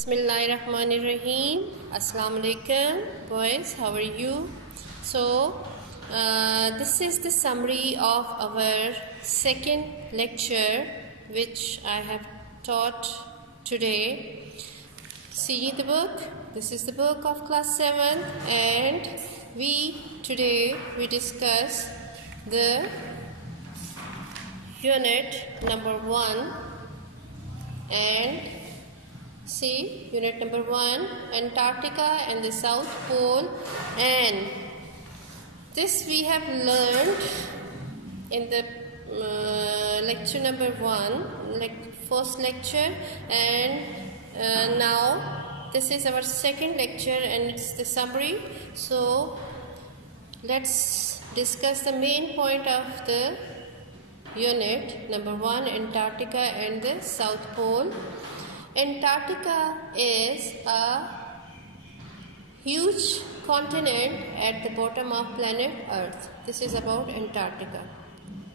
Bismillahirrahmanirrahim. Assalamu alaikum, boys. How are you? So, this is the summary of our second lecture which I have taught today. See the book. This is the book of class 7, and today we discuss the unit number 1 and see unit number 1, Antarctica and the South Pole, and this we have learned in the lecture number 1, like first lecture, and now this is our second lecture and it's the summary. So let's discuss the main point of the unit number 1, Antarctica and the South Pole. Antarctica is a huge continent at the bottom of planet Earth. This is about Antarctica,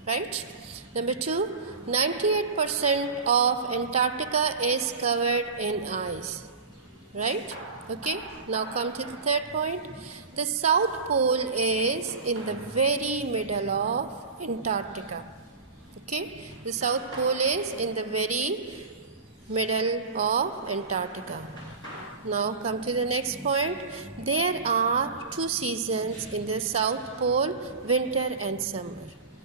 right? Number 2, 98% of Antarctica is covered in ice, right? Okay, now come to the third point. The South Pole is in the very middle of Antarctica. Okay, the South Pole is in the very middle of Antarctica. Now come to the next point. There are 2 seasons in the South Pole, winter and summer.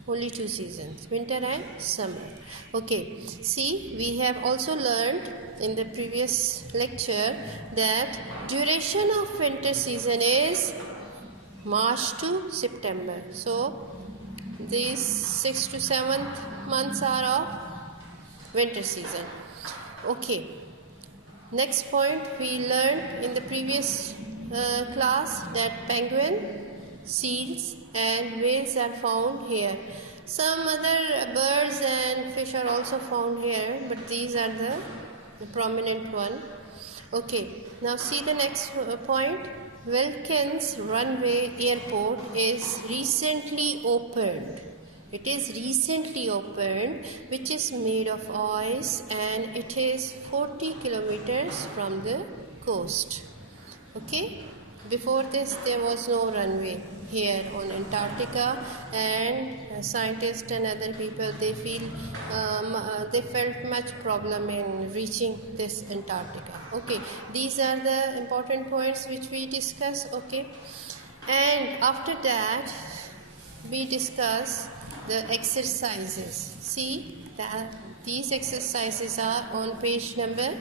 Only 2 seasons, winter and summer. Okay, see, we have also learned in the previous lecture that duration of winter season is March to September. So these 6 to 7 months are of winter season. Okay, next point, we learned in the previous class that penguin, seals and whales are found here. Some other birds and fish are also found here, but these are the prominent one. Okay, now see the next point. Wilkins Runway Airport is recently opened. It is recently opened, which is made of ice, and it is 40 kilometers from the coast. Okay, before this there was no runway here on Antarctica, and scientists and other people, they felt much problem in reaching this Antarctica. Okay, these are the important points which we discuss. Okay, and after that we discuss the exercises. See that these exercises are on page number,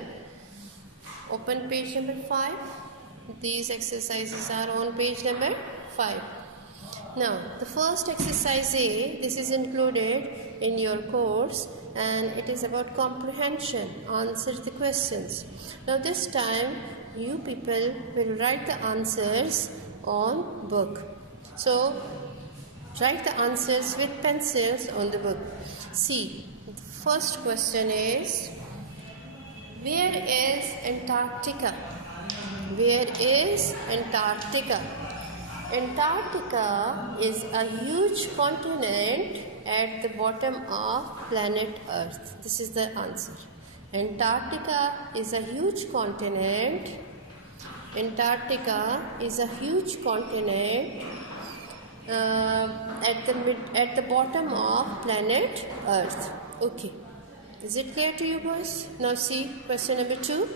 open page number 5. These exercises are on page number 5. Now the first exercise A, this is included in your course and it is about comprehension. Answer the questions. Now this time you people will write the answers on book. So write the answers with pencils on the book. See, the first question is, where is Antarctica? Where is Antarctica? Antarctica is a huge continent at the bottom of planet Earth. This is the answer. Antarctica is a huge continent. Antarctica is a huge continent at the bottom of planet Earth. Okay, is it clear to you, boys? Now see question number 2.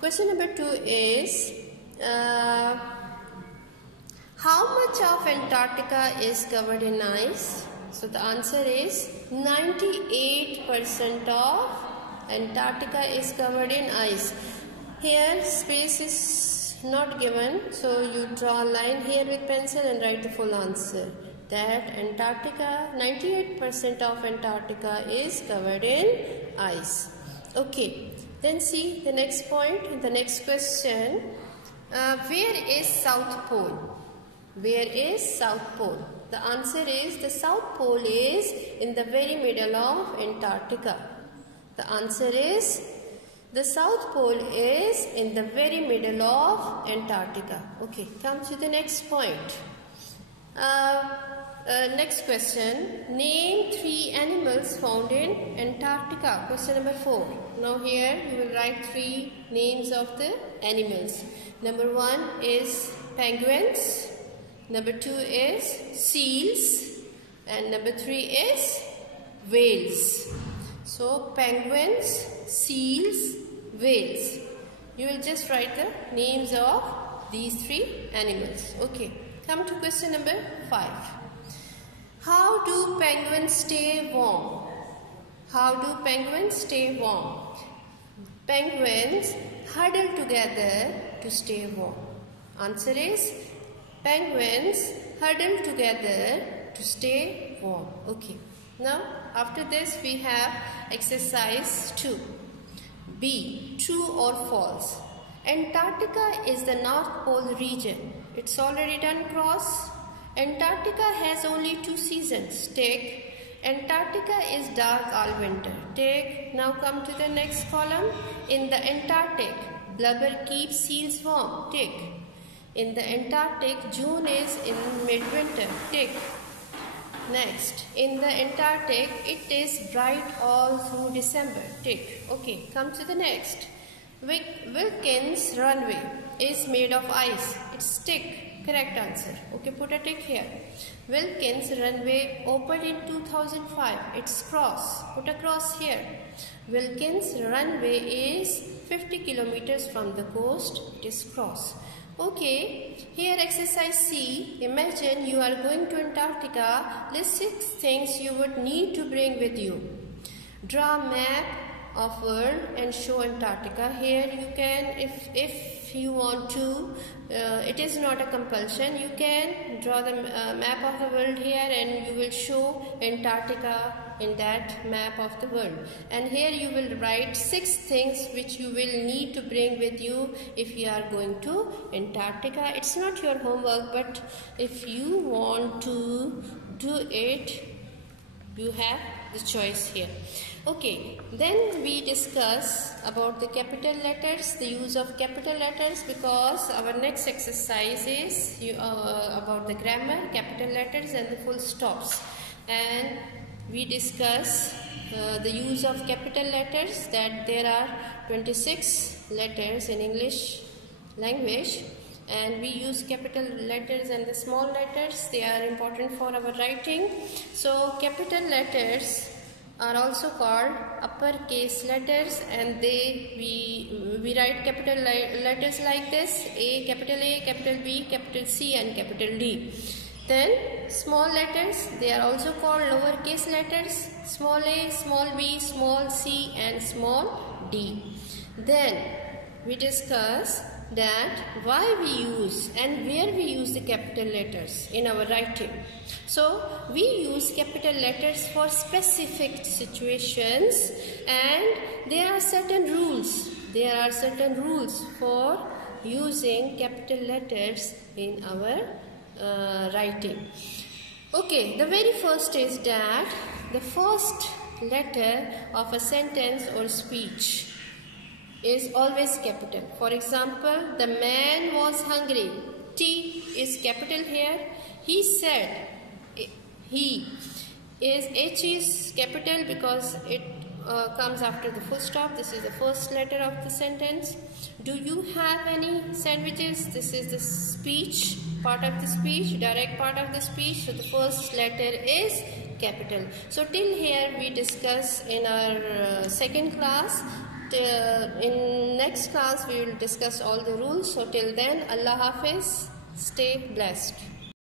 Question number 2 is, how much of Antarctica is covered in ice? So the answer is 98% of Antarctica is covered in ice. Here space is not given, so you draw a line here with pencil and write the full answer. That Antarctica, 98% of Antarctica is covered in ice. Okay, then see the next point, the next question. Where is South Pole? Where is South Pole? The answer is the South Pole is in the very middle of Antarctica. The answer is the South Pole is in the very middle of Antarctica. Okay, come to the next point. Next question. Name 3 animals found in Antarctica. Question number 4. Now here you will write 3 names of the animals. Number 1 is penguins. Number 2 is seals. And number 3 is whales. So penguins, seals, whales. You will just write the names of these 3 animals. Okay. Come to question number 5. How do penguins stay warm? How do penguins stay warm? Penguins huddle together to stay warm. Answer is penguins huddle together to stay warm. Okay. Now after this we have exercise 2. B. True or false? Antarctica is the North Pole region. It's already done cross. Antarctica has only 2 seasons. Tick. Antarctica is dark all winter. Tick. Now come to the next column. In the Antarctic, blubber keeps seals warm. Tick. In the Antarctic, June is in midwinter. Tick. Next, in the Antarctic, it is bright all through December. Tick. Okay, come to the next. Wilkins Runway is made of ice. It's tick. Correct answer. Okay, put a tick here. Wilkins Runway opened in 2005. It's cross. Put a cross here. Wilkins Runway is 50 kilometers from the coast. It is cross. Okay, here exercise C. Imagine you are going to Antarctica. List 6 things you would need to bring with you. Draw a map of world and show Antarctica. Here you can, if you want to, it is not a compulsion. You can draw the map of the world here and you will show Antarctica in that map of the world. And here you will write 6 things which you will need to bring with you if you are going to Antarctica. It's not your homework, but if you want to do it, you have the choice here. Okay, then we discuss about the capital letters, the use of capital letters, because our next exercise is about the grammar, capital letters and the full stops. And we discuss the use of capital letters, that there are 26 letters in English language. And we use capital letters and the small letters. They are important for our writing. So capital letters are also called uppercase letters, and we write capital letters like this: A, capital B, capital C and capital D. Then small letters, they are also called lowercase letters: small a, small b, small c and small d. Then we discuss that why we use and where we use the capital letters in our writing. So we use capital letters for specific situations, and there are certain rules. There are certain rules for using capital letters in our writing. Okay, the very first is that the first letter of a sentence or speech is always capital. For example, the man was hungry. T is capital here. He said. He is H is capital because it comes after the full stop. This is the first letter of the sentence. Do you have any sandwiches? This is the speech, part of the speech, direct part of the speech. So the first letter is capital. So till here we discuss in our second class. In next class we will discuss all the rules. So till then, Allah Hafiz, stay blessed.